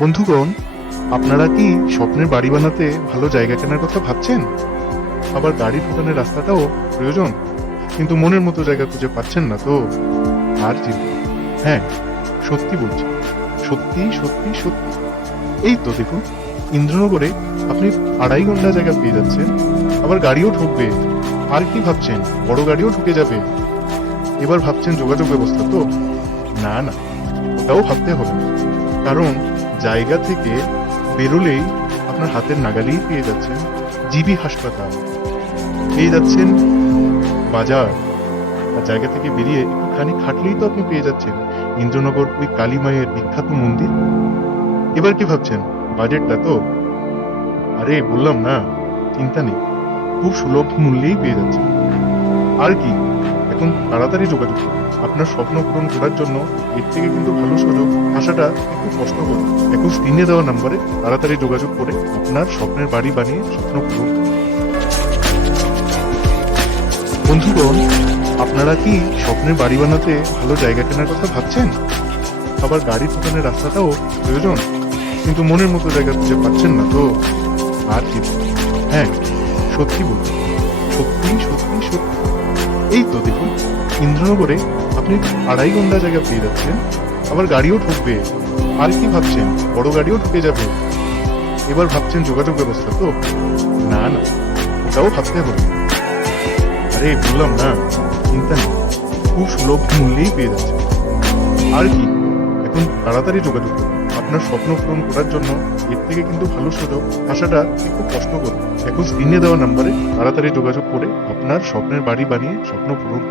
বন্ধুগণ, আপনারা কি স্বপ্নের বাড়ি বানাতে ভালো জায়গা কেনার কথা ভাবছেন? আবার গাড়ি ঢোকানোর রাস্তাটাও প্রয়োজন, কিন্তু মনের মতো জায়গা খুঁজে পাচ্ছেন না তো? আর চিন্তা হ্যাঁ সত্যি বলছি, সত্যি সত্যি সত্যি। এই তো দেখুন, ইন্দ্রনগরে আপনি আড়াই ঘণ্টা জায়গা পেয়ে যাচ্ছেন, আবার গাড়িও ঢুকবে আর কি ভাবছেন? বড় গাড়িও ঢুকে যাবে। এবার ভাবছেন যোগাযোগ ব্যবস্থা তো? না না, ওটাও ভাবতে হবে। কারণ জায়গা থেকে বেরোলেই আপনার হাতের নাগালেই পেয়ে যাচ্ছেন জিবি হাসপাতাল। পেয়ে যাচ্ছেন বাজার। আর জায়গা থেকে বেরিয়ে একটুখানি খাটলেই তো আপনি পেয়ে যাচ্ছেন। ইন্দ্রনগর ওই কালী মায়ের বিখ্যাত মন্দির। এবার কি ভাবছেন? বাজেটটা তো? আরে, বললাম না, চিন্তা নেই। খুব সুলভ মূল্যেই পেয়ে যাচ্ছেন আর কি, এখন তাড়াতাড়ি যোগাযোগ করুন। আপনার স্বপ্ন পূরণ করার জন্য এর থেকে কিন্তু ভালো সুযোগ আসাটা একটু কষ্ট করুন এখন স্ক্রিনে দেওয়া নাম্বারে তাড়াতাড়ি যোগাযোগ করে আপনার স্বপ্নের বাড়ি বানিয়ে স্বপ্ন পূরণ। বন্ধুগণ, আপনারা কি স্বপ্নের বাড়ি বানাতে ভালো জায়গা কেনার কথা ভাবছেন? আবার গাড়ি ঢোকানোর রাস্তাটাও প্রয়োজন? কিন্তু মনের মতো জায়গা খুঁজে পাচ্ছেন না তো? আর কি? হ্যাঁ সত্যি বলছি সত্যি সত্যি সত্যি। এই তো দেখুন, ইন্দ্রনগরে আপনি আড়াই ঘণ্টা জায়গা পেয়ে যাচ্ছেন, আবার গাড়িও ঢুকবে আর কি ভাবছেন? বড় গাড়িও ঢুকে যাবে। এবার ভাবছেন যোগাযোগ ব্যবস্থা তো? না না, ওটাও ভাবতে হবে। আরে, বললাম না, চিন্তা নেই, খুব সুলভ মূল্যেই পেয়ে যাচ্ছে আর কি, এখন তাড়াতাড়ি যোগাযোগ করুন। আপনার স্বপ্ন পূরণ করার জন্য এর থেকে কিন্তু ভালো সুযোগ আসাটা খুব কষ্ট করুন এখন স্ক্রিনে দেওয়া নাম্বারে তাড়াতাড়ি যোগাযোগ করে আপনার স্বপ্নের বাড়ি বানিয়ে স্বপ্ন পূরণ।